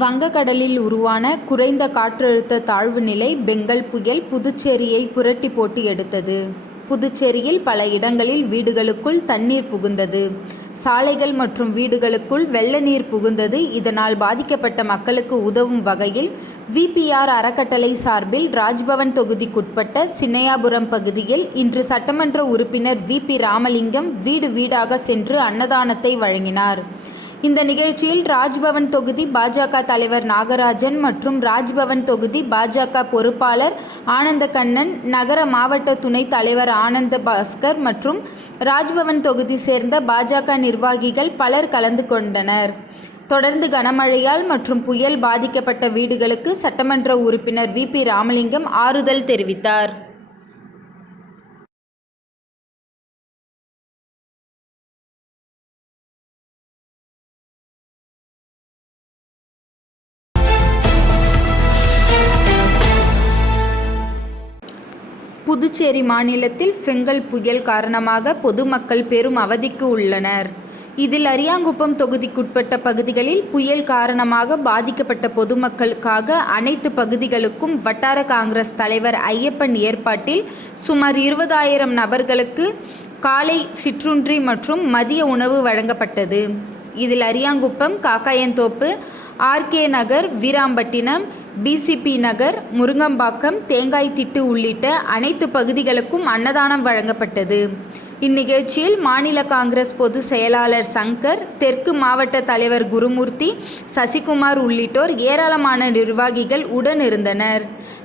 வங்கக்கடலில் உருவான குறைந்த காற்றழுத்த தாழ்வு நிலை பெங்கல் புயல் புதுச்சேரியை புரட்டி போட்டு எடுத்தது. புதுச்சேரியில் பல இடங்களில் வீடுகளுக்குள் தண்ணீர் புகுந்தது. சாலைகள் மற்றும் வீடுகளுக்குள் வெள்ள நீர் புகுந்தது. இதனால் பாதிக்கப்பட்ட மக்களுக்கு உதவும் வகையில் விபிஆர் அறக்கட்டளை சார்பில் ராஜ்பவன் தொகுதிக்குட்பட்ட சின்னையாபுரம் பகுதியில் இன்று சட்டமன்ற உறுப்பினர் வி.பி. ராமலிங்கம் வீடு வீடாக சென்று அன்னதானத்தை வழங்கினார். இந்த நிகழ்ச்சியில் ராஜ்பவன் தொகுதி பாஜக தலைவர் நாகராஜன் மற்றும் ராஜ்பவன் தொகுதி பாஜக பொறுப்பாளர் ஆனந்தகண்ணன், நகர மாவட்ட துணைத் தலைவர் ஆனந்த பாஸ்கர் மற்றும் ராஜ்பவன் தொகுதி சேர்ந்த பாஜக நிர்வாகிகள் பலர் கலந்து கொண்டனர். தொடர்ந்து கனமழையால் மற்றும் புயல் பாதிக்கப்பட்ட வீடுகளுக்கு சட்டமன்ற உறுப்பினர் வி.பி. ராமலிங்கம் ஆறுதல் தெரிவித்தார். புதுச்சேரி மாநிலத்தில் பெங்கல் புயல் காரணமாக பொதுமக்கள் பெரும் அவதிக்கு உள்ளனர். இதில் அரியாங்குப்பம் தொகுதிக்குட்பட்ட பகுதிகளில் புயல் காரணமாக பாதிக்கப்பட்ட பொதுமக்களுக்காக அனைத்து பகுதிகளுக்கும் வட்டார காங்கிரஸ் தலைவர் ஐயப்பன் ஏற்பாட்டில் சுமார் 20,000 நபர்களுக்கு காலை சிற்றுண்டி மற்றும் மதிய உணவு வழங்கப்பட்டது. இதில் அரியாங்குப்பம், காக்காயன்தோப்பு, ஆர்.கே. நகர், வீராம்பட்டினம், பி.சி.பி. நகர், முருங்கம்பாக்கம், தேங்காய்திட்டு உள்ளிட்ட அனைத்து பகுதிகளுக்கும் அன்னதானம் வழங்கப்பட்டது. இந்நிகழ்ச்சியில் மாநில காங்கிரஸ் பொதுச் செயலாளர் சங்கர், தெற்கு மாவட்ட தலைவர் குருமூர்த்தி, சசிகுமார் உள்ளிட்டோர் ஏராளமான நிர்வாகிகள் உடன் இருந்தனர்.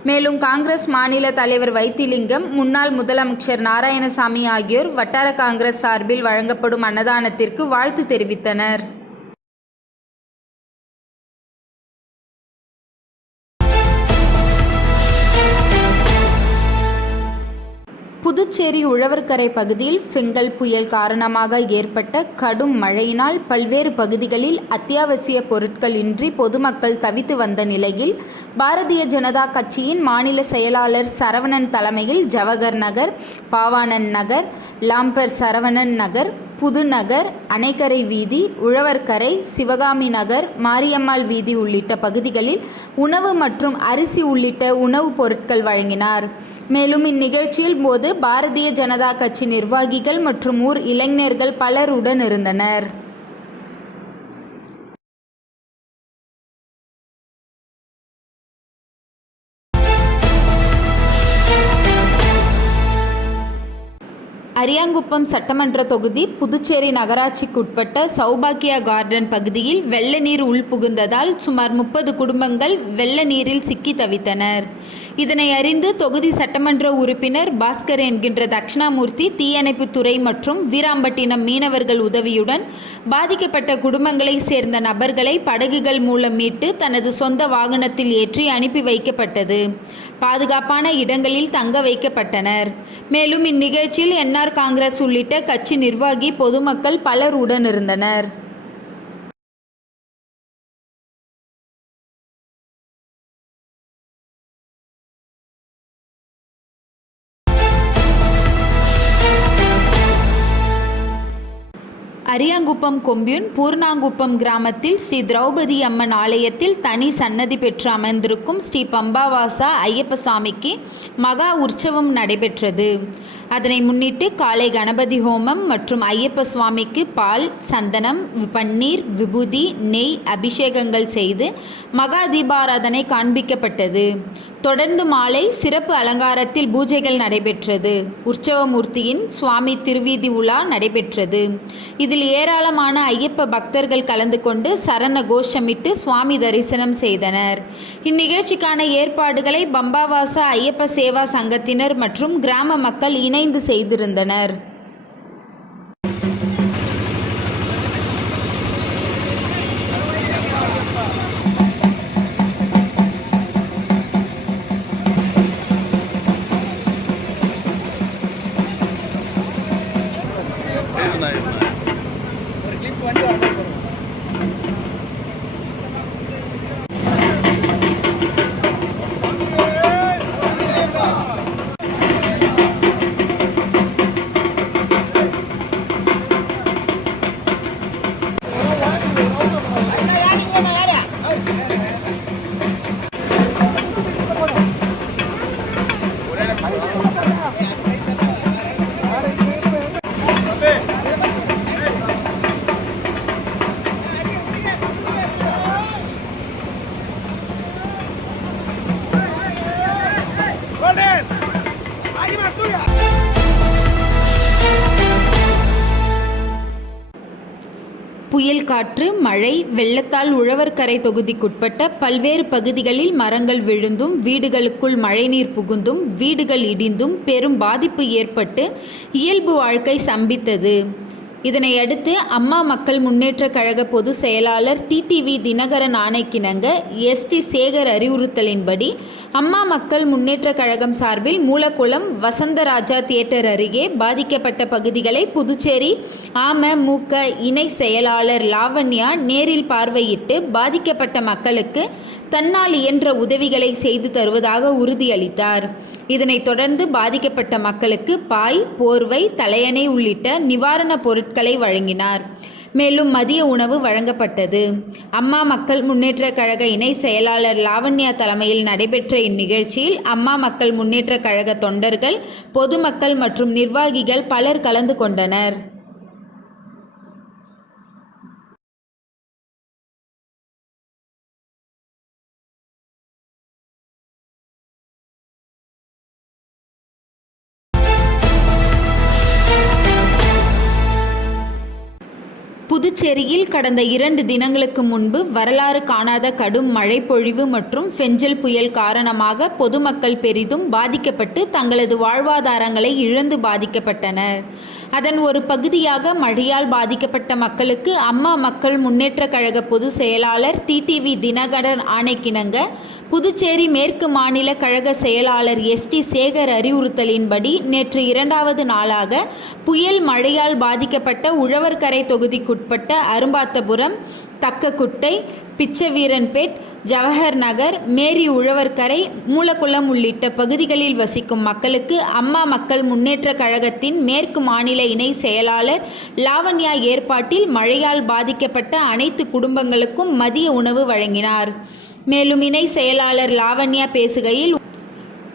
மேலும் காங்கிரஸ் மாநில தலைவர் வைத்திலிங்கம், முன்னாள் முதலமைச்சர் நாராயணசாமி ஆகியோர் வட்டார காங்கிரஸ் சார்பில் வழங்கப்படும் அன்னதானத்திற்கு வாழ்த்து தெரிவித்தனர். புதுச்சேரி உழவர்கரை பகுதியில் பெங்கல் புயல் காரணமாக ஏற்பட்ட கடும் மழையினால் பல்வேறு பகுதிகளில் அத்தியாவசிய பொருட்கள் இன்றி பொதுமக்கள் தவித்து வந்த நிலையில் பாரதிய ஜனதா கட்சியின் மாநில செயலாளர் சரவணன் தலைமையில் ஜவஹர் நகர், பாவாணன் நகர், லாம்பர் சரவணன் நகர், புதுநகர், அணைக்கரை வீதி, உழவர்கரை, சிவகாமி நகர், மாரியம்மாள் வீதி உள்ளிட்ட பகுதிகளில் உணவு மற்றும் அரிசி உள்ளிட்ட உணவுப் பொருட்கள் வழங்கினார். மேலும் இந்நிகழ்ச்சியில் போது பாரதிய ஜனதா கட்சி நிர்வாகிகள் மற்றும் ஊர் இளைஞர்கள் பலர் உடன் இருந்தனர். அரியாங்குப்பம் சட்டமன்ற தொகுதி புதுச்சேரி நகராட்சிக்குட்பட்ட சௌபாக்கியா கார்டன் பகுதியில் வெள்ள நீர் உள்புகுந்ததால் சுமார் 30 குடும்பங்கள் வெள்ள நீரில் சிக்கி தவித்தனர். இதனை அறிந்து தொகுதி சட்டமன்ற உறுப்பினர் பாஸ்கர் என்கின்ற தட்சிணாமூர்த்தி தீயணைப்புத்துறை மற்றும் வீராம்பட்டினம் மீனவர்கள் உதவியுடன் பாதிக்கப்பட்ட குடும்பங்களை சேர்ந்த நபர்களை படகுகள் மூலம் மீட்டு தனது சொந்த வாகனத்தில் ஏற்றி அனுப்பி வைக்கப்பட்டது. பாதுகாப்பான இடங்களில் தங்க வைக்கப்பட்டனர். மேலும் இந்நிகழ்ச்சியில் என்ஆர் காங்கிரஸ் உள்ளிட்ட கட்சி நிர்வாகி, பொதுமக்கள் பலர் உடன் இருந்தனர். அரியாங்குப்பம் கொம்யூன் பூர்ணாங்குப்பம் கிராமத்தில் ஸ்ரீ திரௌபதி அம்மன் ஆலயத்தில் தனி சன்னதி பெற்று அமர்ந்திருக்கும் ஸ்ரீ பம்பாவாசா ஐயப்பசாமிக்கு மகா உற்சவம் நடைபெற்றது. அதனை முன்னிட்டு காலை கணபதி ஹோமம் மற்றும் ஐயப்ப சுவாமிக்கு பால், சந்தனம், பன்னீர், விபூதி, நெய் அபிஷேகங்கள் செய்து மகா தீபாராதனை காண்பிக்கப்பட்டது. தொடர்ந்து மாலை சிறப்பு அலங்காரத்தில் பூஜைகள் நடைபெற்றது. உற்சவமூர்த்தியின் சுவாமி திருவீதி உலா நடைபெற்றது. இதில் ஏராளமான ஐயப்ப பக்தர்கள் கலந்து கொண்டு சரண கோஷமிட்டு சுவாமி தரிசனம் செய்தனர். இந்நிகழ்ச்சிக்கான ஏற்பாடுகளை பம்பாவாசா ஐயப்ப சேவா சங்கத்தினர் மற்றும் கிராம மக்கள் இணைந்து செய்திருந்தனர். புயல் காற்று, மழை, வெள்ளத்தால் உழவர்கரை தொகுதிக்குட்பட்ட பல்வேறு பகுதிகளில் மரங்கள் விழுந்தும், வீடுகளுக்குள் மழைநீர் புகுந்தும், வீடுகள் இடிந்தும் பெரும் பாதிப்பு ஏற்பட்டு இயல்பு வாழ்க்கை ஸ்தம்பித்தது. இதனையடுத்து அம்மா மக்கள் முன்னேற்றக் கழக பொதுச் செயலாளர் டிடிவி தினகரன் ஆணைக்கிணங்க எஸ்டி சேகர் அறிவுறுத்தலின்படி அம்மா மக்கள் முன்னேற்றக் கழகம் சார்பில் மூலக்குளம் வசந்தராஜா தியேட்டர் அருகே பாதிக்கப்பட்ட பகுதிகளை புதுச்சேரி அமமுக இணை செயலாளர் லாவண்யா நேரில் பார்வையிட்டு பாதிக்கப்பட்ட மக்களுக்கு தன்னால் இயன்ற உதவிகளை செய்து தருவதாக உறுதியளித்தார். இதனைத் தொடர்ந்து பாதிக்கப்பட்ட மக்களுக்கு பாய், போர்வை, தலையணை உள்ளிட்ட நிவாரணப் பொருட்களை வழங்கினார். மேலும் மதிய உணவு வழங்கப்பட்டது. அம்மா மக்கள் முன்னேற்றக் கழக இணை செயலாளர் லாவண்யா தலைமையில் நடைபெற்ற இந்நிகழ்ச்சியில் அம்மா மக்கள் முன்னேற்றக் கழக தொண்டர்கள், பொதுமக்கள் மற்றும் நிர்வாகிகள் பலர் கலந்து கொண்டனர். புதுச்சேரியில் கடந்த 2 தினங்களுக்கு முன்பு வரலாறு காணாத கடும் மழை பொழிவு மற்றும் ஃபெஞ்சல் புயல் காரணமாக பொதுமக்கள் பெரிதும் பாதிக்கப்பட்டு தங்களது வாழ்வாதாரங்களை இழந்து பாதிக்கப்பட்டனர். அதன் ஒரு பகுதியாக மழையால் பாதிக்கப்பட்ட மக்களுக்கு அம்மா மக்கள் முன்னேற்றக் கழக பொதுச் செயலாளர் டிடிவி தினகரன் ஆணைக்கிணங்க புதுச்சேரி மேற்கு மாநில கழக செயலாளர் எஸ்டி சேகர் அறிவுறுத்தலின்படி நேற்று 2வது நாளாக புயல் மழையால் பாதிக்கப்பட்ட உழவர்கரை தொகுதிக்குட்பட்ட அரும்பாத்தபுரம், தக்கக்குட்டை, பிச்சவீரன்பேட், ஜவஹர் நகர், மேரி உழவர்கரை, மூலக்குளம் உள்ளிட்ட பகுதிகளில் வசிக்கும் மக்களுக்கு அம்மா மக்கள் முன்னேற்றக் கழகத்தின் மேற்கு மாநில இணை செயலாளர் லாவண்யா ஏற்பாட்டில் மழையால் பாதிக்கப்பட்ட அனைத்து குடும்பங்களுக்கும் மதிய உணவு வழங்கினார். மேலும் இணை செயலாளர் லாவண்யா பேசுகையில்,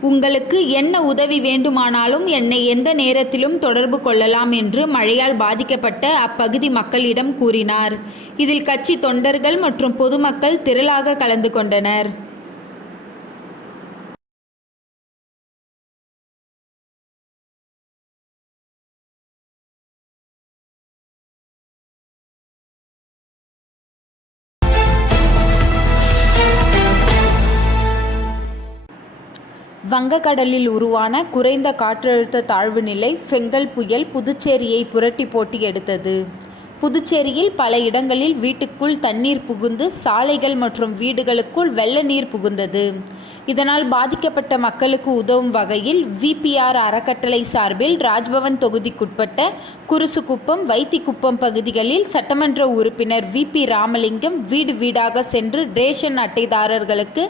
உங்களுக்கு என்ன உதவி வேண்டுமானாலும் என்னை எந்த நேரத்திலும் தொடர்பு கொள்ளலாம் என்று மழையால் பாதிக்கப்பட்ட அப்பகுதி மக்களிடம் கூறினார். இதில் கட்சி தொண்டர்கள் மற்றும் பொதுமக்கள் திரளாக கலந்து கொண்டனர். வங்கக்கடலில் உருவான குறைந்த காற்றழுத்த தாழ்வு நிலை ஃபெங்கல் புயல் புதுச்சேரியை புரட்டி போட்டு எடுத்தது. புதுச்சேரியில் பல இடங்களில் வீட்டுக்குள் தண்ணீர் புகுந்து சாலைகள் மற்றும் வீடுகளுக்குள் வெள்ள நீர் புகுந்தது. இதனால் பாதிக்கப்பட்ட மக்களுக்கு உதவும் வகையில் விபிஆர் அறக்கட்டளை சார்பில் ராஜ்பவன் தொகுதிக்குட்பட்ட குருசுக்குப்பம், வைத்திக்குப்பம் பகுதிகளில் சட்டமன்ற உறுப்பினர் விபி ராமலிங்கம் வீடு வீடாக சென்று ரேஷன் அட்டைதாரர்களுக்கு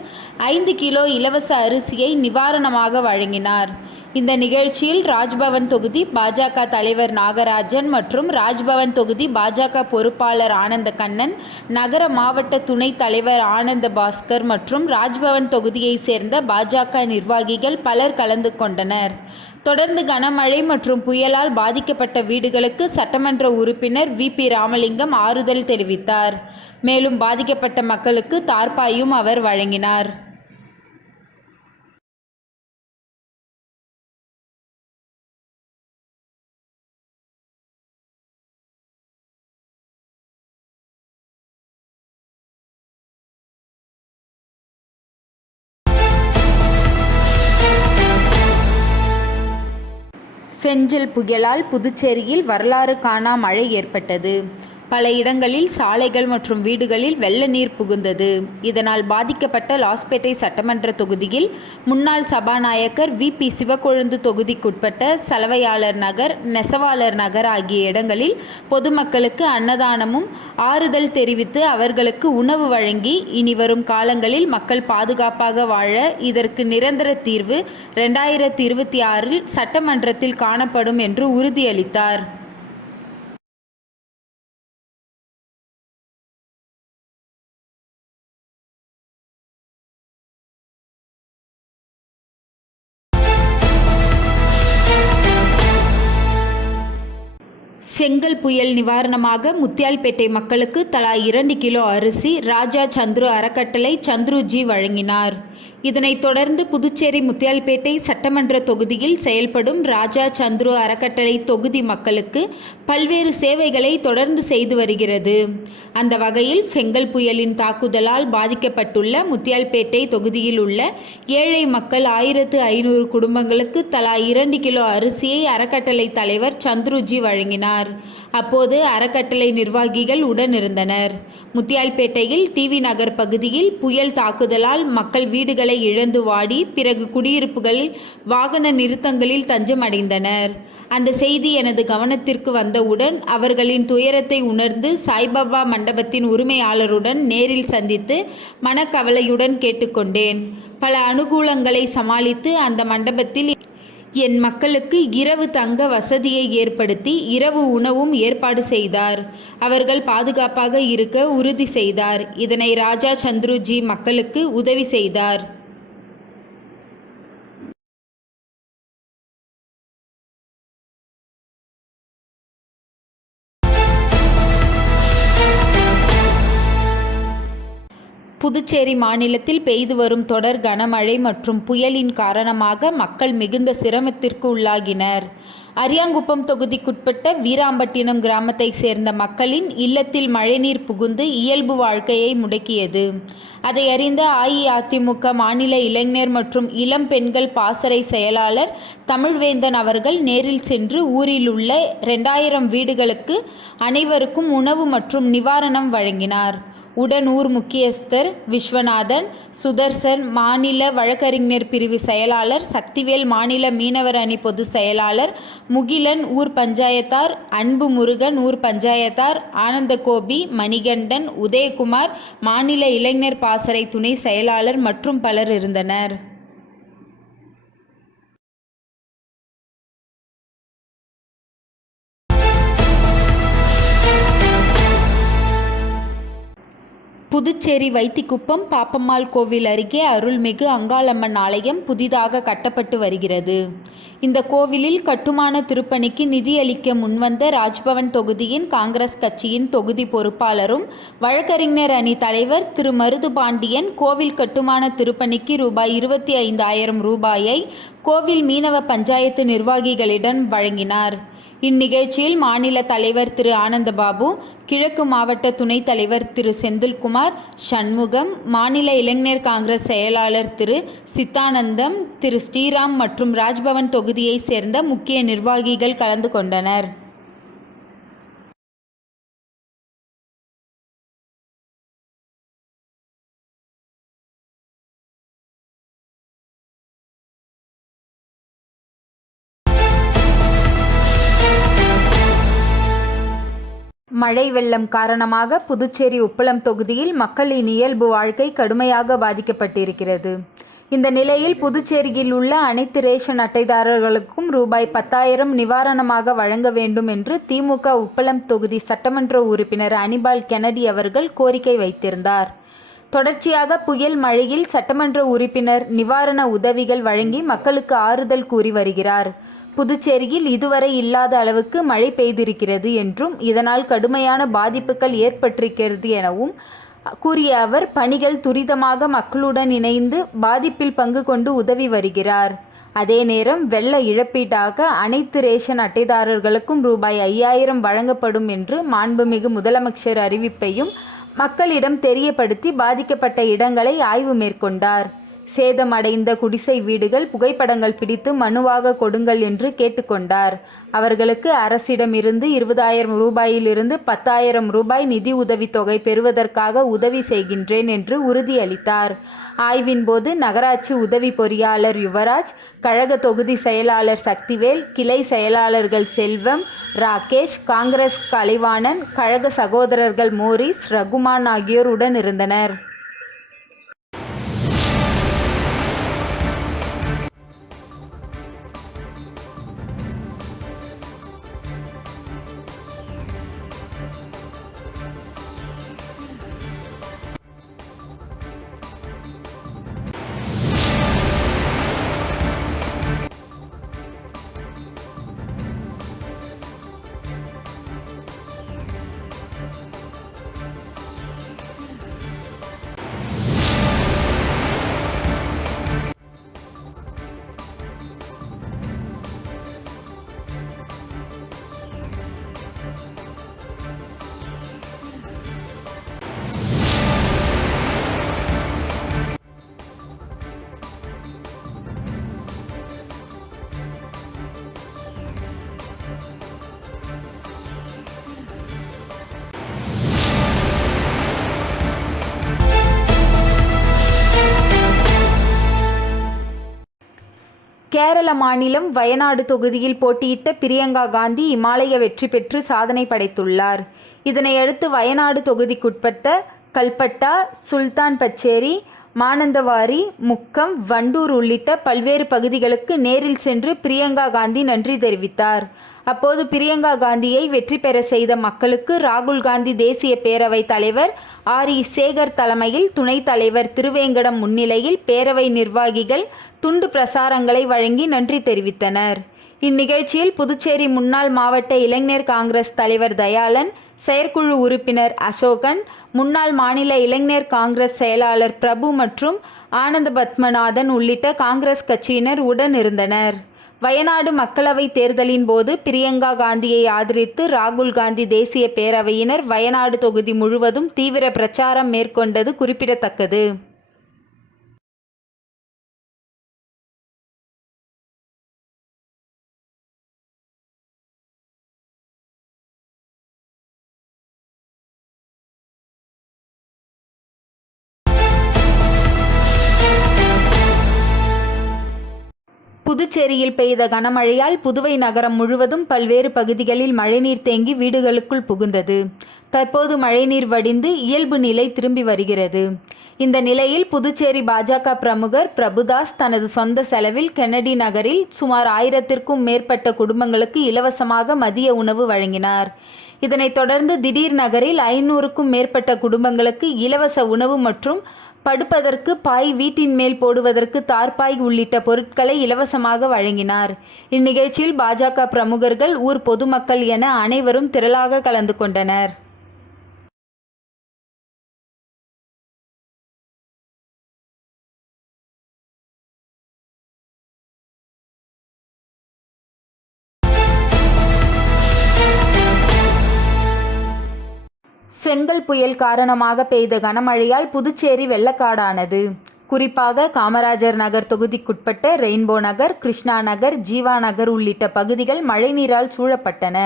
5 கிலோ இலவச அரிசியை நிவாரணமாக வழங்கினார். இந்த நிகழ்ச்சியில் ராஜ்பவன் தொகுதி பாஜக தலைவர் நாகராஜன் மற்றும் ராஜ்பவன் தொகுதி பாஜக பொறுப்பாளர் ஆனந்த கண்ணன், நகர மாவட்ட துணைத் தலைவர் ஆனந்த பாஸ்கர் மற்றும் ராஜ்பவன் தொகுதியை சேர்ந்த பாஜக நிர்வாகிகள் பலர் கலந்து கொண்டனர். தொடர்ந்து கனமழை மற்றும் புயலால் பாதிக்கப்பட்ட வீடுகளுக்கு சட்டமன்ற உறுப்பினர் விபி ராமலிங்கம் ஆறுதல் தெரிவித்தார். மேலும் பாதிக்கப்பட்ட மக்களுக்கு தார்பாயும் அவர் வழங்கினார். ஃபெஞ்சல் புயலால் புதுச்சேரியில் வரலாறு காணா மழை ஏற்பட்டது. பல இடங்களில் சாலைகள் மற்றும் வீடுகளில் வெள்ள நீர் புகுந்தது. இதனால் பாதிக்கப்பட்ட லாஸ்பேட்டை சட்டமன்ற தொகுதியில் முன்னாள் சபாநாயகர் விபி சிவக்கொழுந்து தொகுதிக்குட்பட்ட சலவையாளர் நகர், நெசவாளர் நகர் ஆகிய இடங்களில் பொதுமக்களுக்கு அன்னதானமும் ஆறுதல் தெரிவித்து அவர்களுக்கு உணவு வழங்கி இனிவரும் காலங்களில் மக்கள் பாதுகாப்பாக வாழ இதற்கு நிரந்தர தீர்வு 2026 சட்டமன்றத்தில் காணப்படும் என்று உறுதியளித்தார். ஃபெங்கல் புயல் நிவாரணமாக முத்தியால்பேட்டை மக்களுக்கு தலா 2 கிலோ அரிசி ராஜா சந்துரு அறக்கட்டளை சந்துருஜி வழங்கினார். இதனைத் தொடர்ந்து புதுச்சேரி முத்தியால்பேட்டை சட்டமன்ற தொகுதியில் செயல்படும் ராஜா சந்துரு அறக்கட்டளை தொகுதி மக்களுக்கு பல்வேறு சேவைகளை தொடர்ந்து செய்து வருகிறது. அந்த வகையில் ஃபெங்கல் புயலின் தாக்குதலால் பாதிக்கப்பட்டுள்ள முத்தியால்பேட்டை தொகுதியில் உள்ள ஏழை மக்கள் 1500 குடும்பங்களுக்கு தலா 2 கிலோ அரிசியை அறக்கட்டளை தலைவர் சந்துருஜி வழங்கினார். அப்போது அறக்கட்டளை நிர்வாகிகள் உடனிருந்தனர். முத்தியால்பேட்டையில் டிவி நகர் பகுதியில் புயல் தாக்குதலால் மக்கள் வீடுகளை இழந்து வாடி பிறகு குடியிருப்புகளில் வாகன நிறுத்தங்களில் தஞ்சம் அடைந்தனர். அந்த செய்தி எனது கவனத்திற்கு வந்தவுடன் அவர்களின் துயரத்தை உணர்ந்து சாய்பாபா மண்டபத்தின் உரிமையாளருடன் நேரில் சந்தித்து மனக்கவலையுடன் கேட்டுக்கொண்டேன். பல அனுகூலங்களை சமாளித்து அந்த மண்டபத்தில் என் மக்களுக்கு இரவு தங்க வசதியை ஏற்படுத்தி இரவு உணவும் ஏற்பாடு செய்தார். அவர்கள் பாதுகாப்பாக இருக்க உறுதி செய்தார். இதனை ராஜா சந்துருஜி மக்களுக்கு உதவி செய்தார். புதுச்சேரி மாநிலத்தில் பெய்து வரும் தொடர் கனமழை மற்றும் புயலின் காரணமாக மக்கள் மிகுந்த சிரமத்திற்கு உள்ளாகினர். அரியாங்குப்பம் தொகுதிக்குட்பட்ட வீராம்பட்டினம் கிராமத்தை சேர்ந்த மக்களின் இல்லத்தில் மழைநீர் புகுந்து இயல்பு வாழ்க்கையை முடக்கியது. அதை அறிந்த அஇஅதிமுக மாநில இளைஞர் மற்றும் இளம் பெண்கள் பாசறை செயலாளர் தமிழ்வேந்தன் அவர்கள் நேரில் சென்று ஊரில் உள்ள 2000 வீடுகளுக்கு அனைவருக்கும் உணவு மற்றும் நிவாரணம் வழங்கினார். உடன் ஊர் முக்கியஸ்தர் விஸ்வநாதன், சுதர்சன் மாநில வழக்கறிஞர் பிரிவு செயலாளர், சக்திவேல் மாநில மீனவர் அணி பொது செயலாளர், முகிலன் ஊர் பஞ்சாயத்தார், அன்பு முருகன் ஊர் பஞ்சாயத்தார், ஆனந்தகோபி, மணிகண்டன், உதயகுமார் மாநில இளைஞர் பாசறை துணை செயலாளர் மற்றும் பலர் இருந்தனர். புதுச்சேரி வைத்திக்குப்பம் பாப்பம்மாள் கோவில் அருகே அருள்மிகு அங்காளம்மன் ஆலயம் புதிதாக கட்டப்பட்டு வருகிறது. இந்த கோவிலில் கட்டுமான திருப்பணிக்கு நிதியளிக்க முன்வந்த ராஜ்பவன் தொகுதியின் காங்கிரஸ் கட்சியின் தொகுதி பொறுப்பாளரும் வழக்கறிஞர் அணி தலைவர் திரு மருதுபாண்டியன் கோவில் கட்டுமான திருப்பணிக்கு ரூபாய் 25,000 ரூபாயை கோவில் மீனவ பஞ்சாயத்து நிர்வாகிகளிடம் வழங்கினார். இந்நிகழ்ச்சியில் மாநில தலைவர் திரு ஆனந்தபாபு, கிழக்கு மாவட்ட துணைத் தலைவர் திரு செந்தில்குமார், சண்முகம், மாநில இளைஞர் காங்கிரஸ் செயலாளர் திரு சித்தானந்தம், திரு ஸ்ரீராம் மற்றும் ராஜ்பவன் தொகுதியை சேர்ந்த முக்கிய நிர்வாகிகள் கலந்து கொண்டனர். மழை வெள்ளம் காரணமாக புதுச்சேரி உப்பளம் தொகுதியில் மக்களின் இயல்பு வாழ்க்கை கடுமையாக பாதிக்கப்பட்டிருக்கிறது. இந்த நிலையில் புதுச்சேரியில் உள்ள அனைத்து ரேஷன் அட்டைதாரர்களுக்கும் ரூபாய் 10,000 நிவாரணமாக வழங்க வேண்டும் என்று திமுக உப்பளம் தொகுதி சட்டமன்ற உறுப்பினர் அனிபால் கென்னடி அவர்கள் கோரிக்கை வைத்திருந்தார். தொடர்ச்சியாக புயல் மழையில் சட்டமன்ற உறுப்பினர் நிவாரண உதவிகள் வழங்கி மக்களுக்கு ஆறுதல் கூறி வருகிறார். புதுச்சேரியில் இதுவரை இல்லாத அளவுக்கு மழை பெய்திருக்கிறது என்றும் இதனால் கடுமையான பாதிப்புகள் ஏற்பட்டிருக்கிறது எனவும் கூறிய அவர் பணிகள் துரிதமாக மக்களுடன் இணைந்து பாதிப்பில் பங்கு கொண்டு உதவி வருகிறார். அதே நேரம் வெள்ள இழப்பீடாக அனைத்து ரேஷன் அட்டைதாரர்களுக்கும் ரூபாய் 5,000 வழங்கப்படும் என்று மாண்புமிகு முதலமைச்சர் அறிவிப்பையும் மக்களிடம் தெரியப்படுத்தி பாதிக்கப்பட்ட இடங்களை ஆய்வு மேற்கொண்டார். சேதமடைந்த குடிசை வீடுகள் புகைப்படங்கள் பிடித்து மனுவாக கொடுங்கள் என்று கேட்டுக்கொண்டார். அவர்களுக்கு அரசிடமிருந்து 20,000 ரூபாயிலிருந்து 10,000 ரூபாய் நிதி உதவித்தொகை பெறுவதற்காக உதவி செய்கின்றேன் என்று உறுதியளித்தார். ஆய்வின் போது நகராட்சி உதவி பொறியாளர் யுவராஜ், கழக தொகுதி செயலாளர் சக்திவேல், கிளை செயலாளர்கள் செல்வம், ராகேஷ், காங்கிரஸ் கலைவாணன், கழக சகோதரர்கள் மோரிஸ், ரகுமான் ஆகியோர் உடன் இருந்தனர். கேரள மாநிலம் வயநாடு தொகுதியில் போட்டியிட்ட பிரியங்கா காந்தி இமாலய வெற்றி பெற்று சாதனை படைத்துள்ளார். இதனையடுத்து வயநாடு தொகுதிக்குட்பட்ட கல்பட்டா, சுல்தான் பச்சேரி, மானந்தவாடி, முக்கம், வண்டூர் உள்ளிட்ட பல்வேறு பகுதிகளுக்கு நேரில் சென்று பிரியங்கா காந்தி நன்றி தெரிவித்தார். அப்போது பிரியங்கா காந்தியை வெற்றி பெற செய்த மக்களுக்கு ராகுல் காந்தி தேசிய பேரவை தலைவர் ஆர். சேகர் தலைமையில் துணைத் தலைவர் திருவேங்கடம் முன்னிலையில் பேரவை நிர்வாகிகள் துண்டு பிரசாரங்களை வழங்கி நன்றி தெரிவித்தனர். இந்நிகழ்ச்சியில் புதுச்சேரி முன்னாள் மாவட்ட இளைஞர் காங்கிரஸ் தலைவர் தயாளன், செயற்குழு உறுப்பினர் அசோகன், முன்னாள் மாநில இளைஞர் காங்கிரஸ் செயலாளர் பிரபு மற்றும் ஆனந்த பத்மநாதன் உள்ளிட்ட காங்கிரஸ் கட்சியினர் உடன் இருந்தனர். வயநாடு மக்களவை தேர்தலின் போது பிரியங்கா காந்தியை ஆதரித்து ராகுல் காந்தி தேசிய பேரவையினர் வயநாடு தொகுதி முழுவதும் தீவிர பிரச்சாரம் மேற்கொண்டது குறிப்பிடத்தக்கது. புதுச்சேரியில் பெய்த கனமழையால் புதுவை நகரம் முழுவதும் பல்வேறு பகுதிகளில் மழைநீர் தேங்கி வீடுகளுக்குள் புகுந்தது. தற்போது மழைநீர் வடிந்து இயல்பு நிலை திரும்பி வருகிறது. இந்த நிலையில் புதுச்சேரி பாஜக பிரமுகர் பிரபுதாஸ் தனது சொந்த செலவில் கென்னடி நகரில் சுமார் 1000க்கும் மேற்பட்ட குடும்பங்களுக்கு இலவசமாக மதிய உணவு வழங்கினார். இதனைத் தொடர்ந்து திடீர் நகரில் 500க்கும் மேற்பட்ட குடும்பங்களுக்கு இலவச உணவு மற்றும் படுப்பதற்கு பாய், வீட்டின் மேல் போடுவதற்கு தார்பாய் உள்ளிட்ட பொருட்களை இலவசமாக வழங்கினார். இந்நிகழ்ச்சியில் பாஜக பிரமுகர்கள், ஊர் பொதுமக்கள் என அனைவரும் திரளாக கலந்து கொண்டனர். ஃபெங்கல் புயல் காரணமாக பெய்த கனமழையால் புதுச்சேரி வெள்ளக்காடானது. குறிப்பாக காமராஜர் நகர் தொகுதிக்குட்பட்ட ரெயின்போ நகர், கிருஷ்ணா நகர், ஜீவா நகர் உள்ளிட்ட பகுதிகள் மழைநீரால் சூழப்பட்டன.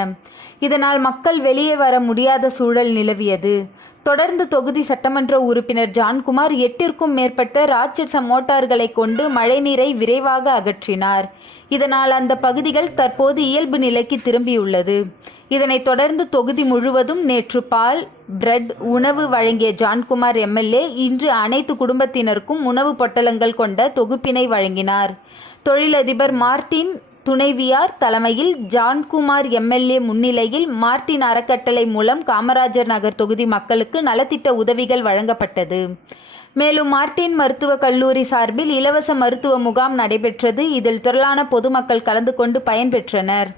இதனால் மக்கள் வெளியே வர முடியாத சூழல் நிலவியது. தொடர்ந்து தொகுதி சட்டமன்ற உறுப்பினர் ஜான்குமார் 8ற்கும் மேற்பட்ட ராட்சச மோட்டார்களை கொண்டு மழைநீரை விரைவாக அகற்றினார். இதனால் அந்த பகுதிகள் தற்போது இயல்பு நிலைக்கு திரும்பியுள்ளது. இதனைத் தொடர்ந்து தொகுதி முழுவதும் நேற்று பால், பிரெட், உணவு வழங்கிய ஜான்குமார் எம்எல்ஏ இன்று அனைத்து குடும்பத்தினருக்கும் உணவு பொட்டலங்கள் கொண்ட தொகுப்பினை வழங்கினார். தொழிலதிபர் மார்ட்டின் துணைவியார் தலைமையில் ஜான்குமார் எம்எல்ஏ முன்னிலையில் மார்ட்டின் அறக்கட்டளை மூலம் காமராஜர் நகர் தொகுதி மக்களுக்கு நலத்திட்ட உதவிகள் வழங்கப்பட்டது. மேலும் மார்ட்டின் மருத்துவக் கல்லூரி சார்பில் இலவச மருத்துவ முகாம் நடைபெற்றது. இதில் திரளான பொதுமக்கள் கலந்து கொண்டு பயன்பெற்றனர்.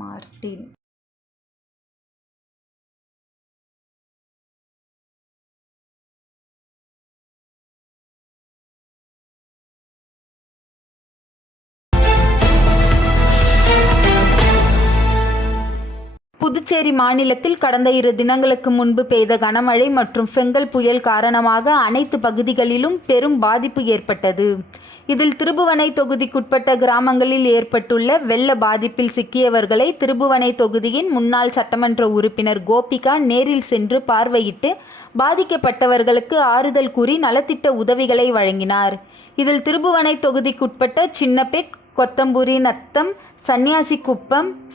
மார்ட்டின் புதுச்சேரி மாநிலத்தில் கடந்த 2 தினங்களுக்கு முன்பு பெய்த கனமழை மற்றும் ஃபெங்கல் புயல் காரணமாக அனைத்து பகுதிகளிலும் பெரும் பாதிப்பு ஏற்பட்டது. இதில் திருபுவனை தொகுதிக்குட்பட்ட கிராமங்களில் ஏற்பட்டுள்ள வெள்ள பாதிப்பில் சிக்கியவர்களை திருபுவனை தொகுதியின் முன்னாள் சட்டமன்ற உறுப்பினர் கோபிகா நேரில் சென்று பார்வையிட்டு பாதிக்கப்பட்டவர்களுக்கு ஆறுதல் கூறி நலத்திட்ட உதவிகளை வழங்கினார். இதில் திருபுவனை தொகுதிக்குட்பட்ட சின்னபெட், கொத்தம்புரி நத்தம்,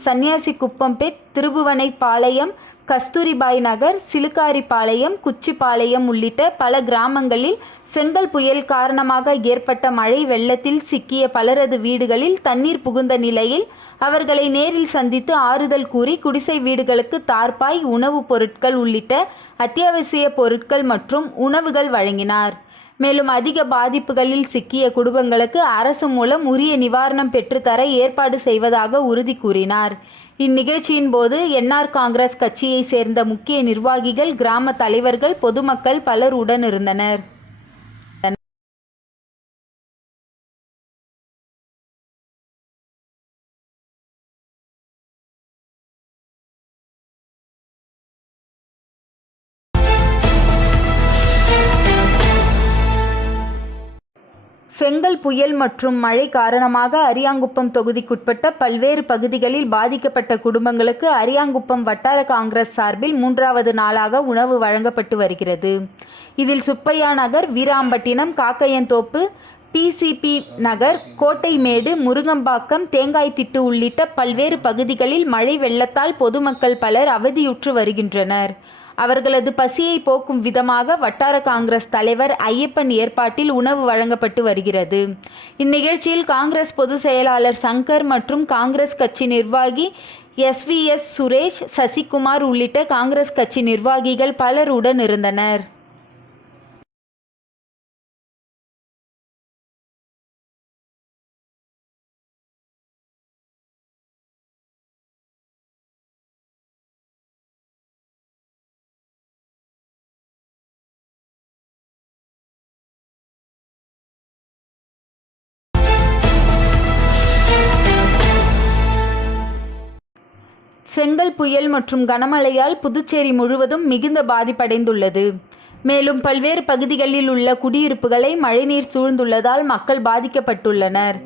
சன்னியாசிக்குப்பம்பேட், திருபுவனை பாளையம், கஸ்தூரிபாய் நகர், சிலுக்காரிபாளையம், குச்சிப்பாளையம் உள்ளிட்ட பல கிராமங்களில் ஃபெங்கல் புயல் காரணமாக ஏற்பட்ட மழை வெள்ளத்தில் சிக்கிய பலரது வீடுகளில் தண்ணீர் புகுந்த நிலையில் அவர்களை நேரில் சந்தித்து ஆறுதல் கூறி குடிசை வீடுகளுக்கு தார்பாய், உணவுப் பொருட்கள் உள்ளிட்ட அத்தியாவசிய பொருட்கள் மற்றும் உணவுகள் வழங்கினார். மேலும் அதிக பாதிப்புகளில் சிக்கிய குடும்பங்களுக்கு அரசு மூலம் உரிய நிவாரணம் பெற்றுத்தர ஏற்பாடு செய்வதாக உறுதி கூறினார். இந்நிகழ்ச்சியின் போது என்ஆர் காங்கிரஸ் கட்சியை சேர்ந்த முக்கிய நிர்வாகிகள், கிராம தலைவர்கள், பொதுமக்கள் பலர் உடன் இருந்தனர். ஃபெங்கல் புயல் மற்றும் மழை காரணமாக அரியாங்குப்பம் தொகுதிக்குட்பட்ட பல்வேறு பகுதிகளில் பாதிக்கப்பட்ட குடும்பங்களுக்கு அரியாங்குப்பம் வட்டார காங்கிரஸ் சார்பில் 3வது நாளாக உணவு வழங்கப்பட்டு வருகிறது. இதில் சுப்பையா நகர், வீராம்பட்டினம், காக்கையன்தோப்பு, டிசிபி நகர், கோட்டைமேடு, முருங்கம்பாக்கம், தேங்காய்திட்டு உள்ளிட்ட பல்வேறு பகுதிகளில் மழை வெள்ளத்தால் பொதுமக்கள் பலர் அவதியுற்று வருகின்றனர். அவர்களது பசியை போக்கும் விதமாக வட்டார காங்கிரஸ் தலைவர் ஐயப்பன் ஏற்பாட்டில் உணவு வழங்கப்பட்டு வருகிறது. இந்நிகழ்ச்சியில் காங்கிரஸ் பொதுச் செயலாளர் சங்கர் மற்றும் காங்கிரஸ் கட்சி நிர்வாகி SVS சுரேஷ், சசிகுமார் உள்ளிட்ட காங்கிரஸ் கட்சி நிர்வாகிகள் பலர் உடன் இருந்தனர். பெங்கல் புயல் மற்றும் கனமழையால் புதுச்சேரி முழுவதும் மிகுந்த பாதிப்படைந்துள்ளது. மேலும் பல்வேறு பகுதிகளில் உள்ள குடியிருப்புகளை மழைநீர் சூழ்ந்துள்ளதால் மக்கள் பாதிக்கப்பட்டுள்ளனர்.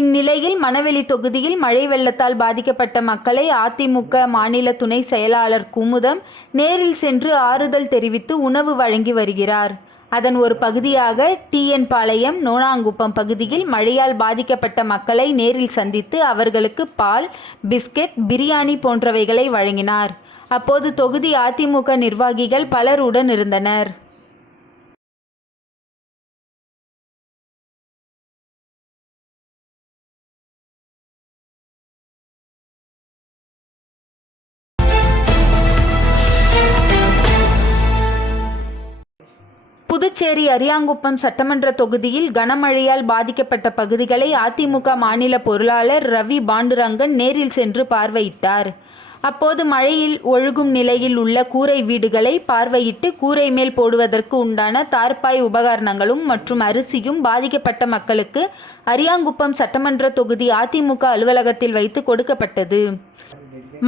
இந்நிலையில் மணவெளி தொகுதியில் மழை வெள்ளத்தால் பாதிக்கப்பட்ட மக்களை அதிமுக மாநில துணை செயலாளர் குமுதம் நேரில் சென்று ஆறுதல் தெரிவித்து உணவு வழங்கி வருகிறார். அதன் ஒரு பகுதியாக TN பாளையம், நோனாங்குப்பம் பகுதியில் மழையால் பாதிக்கப்பட்ட மக்களை நேரில் சந்தித்து அவர்களுக்கு பால், பிஸ்கெட், பிரியாணி போன்றவைகளை வழங்கினார். அப்போது தொகுதி அதிமுக நிர்வாகிகள் பலர் உடன் இருந்தனர். புதுச்சேரி அரியாங்குப்பம் சட்டமன்ற தொகுதியில் கனமழையால் பாதிக்கப்பட்ட பகுதிகளை அதிமுக மாநில பொருளாளர் ரவி பாண்டுரங்கன் நேரில் சென்று பார்வையிட்டார். அப்போது மழையில் ஒழுகும் நிலையில் உள்ள கூரை வீடுகளை பார்வையிட்டு கூரை மேல் போடுவதற்கு உண்டான தார்பாய் உபகரணங்களும் மற்றும் அரிசியும் பாதிக்கப்பட்ட மக்களுக்கு அரியாங்குப்பம் சட்டமன்ற தொகுதி அதிமுக அலுவலகத்தில் வைத்து கொடுக்கப்பட்டது.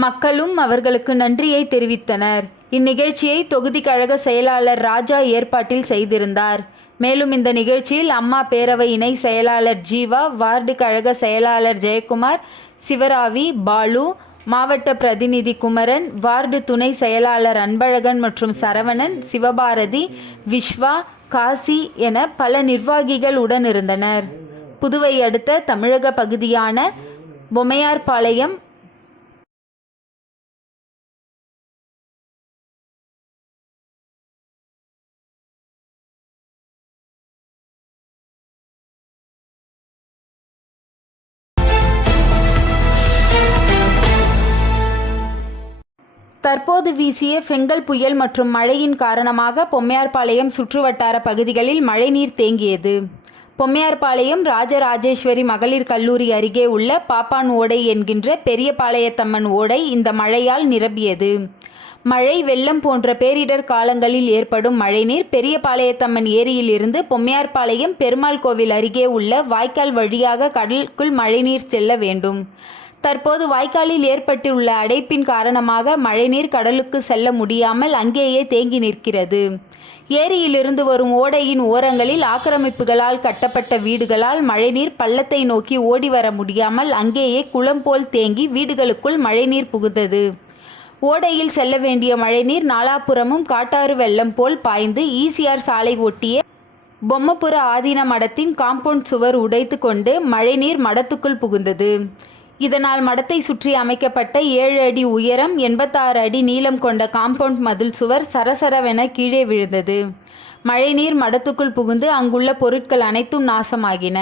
மக்களும் அவர்களுக்கு நன்றியை தெரிவித்தனர். இந்நிகழ்ச்சியை தொகுதி கழக செயலாளர் ராஜா ஏற்பாட்டில் செய்திருந்தார். மேலும் இந்த நிகழ்ச்சியில் அம்மா பேரவை இணை செயலாளர் ஜீவா, வார்டு கழக செயலாளர் ஜெயக்குமார், சிவராவி, பாலு, மாவட்ட பிரதிநிதி குமரன், வார்டு துணை செயலாளர் அன்பழகன் மற்றும் சரவணன், சிவபாரதி, விஸ்வா, காசி என பல நிர்வாகிகள் உடன் இருந்தனர். புதுவை அடுத்த தமிழக பகுதியான பொம்மையார்பாளையம் தற்போது வீசிய பெங்கல் புயல் மற்றும் மழையின் காரணமாக பொம்மையார்பாளையம் சுற்றுவட்டார பகுதிகளில் மழைநீர் தேங்கியது. பொம்மையார்பாளையம் ராஜராஜேஸ்வரி மகளிர் கல்லூரி அருகே உள்ள பாப்பான் ஓடை என்கின்ற பெரியபாளையத்தம்மன் ஓடை இந்த மழையால் நிரம்பியது. மழை, வெள்ளம் போன்ற பேரிடர் காலங்களில் ஏற்படும் மழைநீர் பெரியபாளையத்தம்மன் ஏரியில் இருந்து பொம்மையார்பாளையம் பெருமாள் கோவில் அருகே உள்ள வாய்க்கால் வழியாக கடலுக்குள் மழைநீர் செல்ல வேண்டும். தற்போது வாய்க்காலில் ஏற்பட்டுள்ள அடைப்பின் காரணமாக மழைநீர் கடலுக்கு செல்ல முடியாமல் அங்கேயே தேங்கி நிற்கிறது. ஏரியிலிருந்து வரும் ஓடையின் ஓரங்களில் ஆக்கிரமிப்புகளால் கட்டப்பட்ட வீடுகளால் மழைநீர் பள்ளத்தை நோக்கி ஓடி வர முடியாமல் அங்கேயே குளம் போல் தேங்கி வீடுகளுக்குள் மழைநீர் புகுந்தது. ஓடையில் செல்ல வேண்டிய மழைநீர் நாலாபுறமும் காட்டாறு வெள்ளம் போல் பாய்ந்து ECR சாலை ஒட்டிய பொம்மபுர ஆதீன மடத்தின் காம்பவுண்ட் சுவர் உடைத்து கொண்டு மழைநீர் மடத்துக்குள் புகுந்தது. இதனால் மடத்தை சுற்றி அமைக்கப்பட்ட 7 அடி உயரம், 86 அடி நீளம் கொண்ட காம்பவுண்ட் மதில் சுவர் சரசரவென கீழே விழுந்தது. மழைநீர் மடத்துக்குள் புகுந்து அங்குள்ள பொருட்கள் அனைத்தும் நாசமாகின.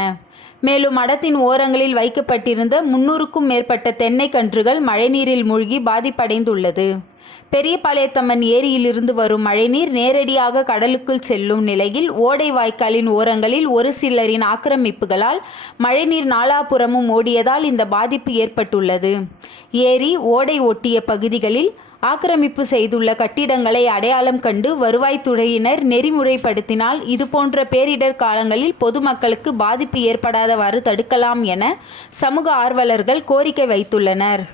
மேலும் மடத்தின் ஓரங்களில் வைக்கப்பட்டிருந்த 300க்கும் மேற்பட்ட தென்னை கன்றுகள் மழைநீரில் மூழ்கி பாதிப்படைந்துள்ளது. பெரியபாளையத்தம்மன் ஏரியிலிருந்து வரும் மழைநீர் நேரடியாக கடலுக்குள் செல்லும் நிலையில் ஓடை வாய்க்காலின் ஓரங்களில் ஒரு சிலரின் ஆக்கிரமிப்புகளால் மழைநீர் நாலாபுறமும் ஓடியதால் இந்த பாதிப்பு ஏற்பட்டுள்ளது. ஏரி, ஓடை ஒட்டிய பகுதிகளில் ஆக்கிரமிப்பு செய்துள்ள கட்டிடங்களை அடையாளம் கண்டு வருவாய்த்துறையினர் நெறிமுறைப்படுத்தினால் இதுபோன்ற பேரிடர் காலங்களில் பொதுமக்களுக்கு பாதிப்பு ஏற்படாதவாறு தடுக்கலாம் என சமூக ஆர்வலர்கள் கோரிக்கை வைத்துள்ளனர்.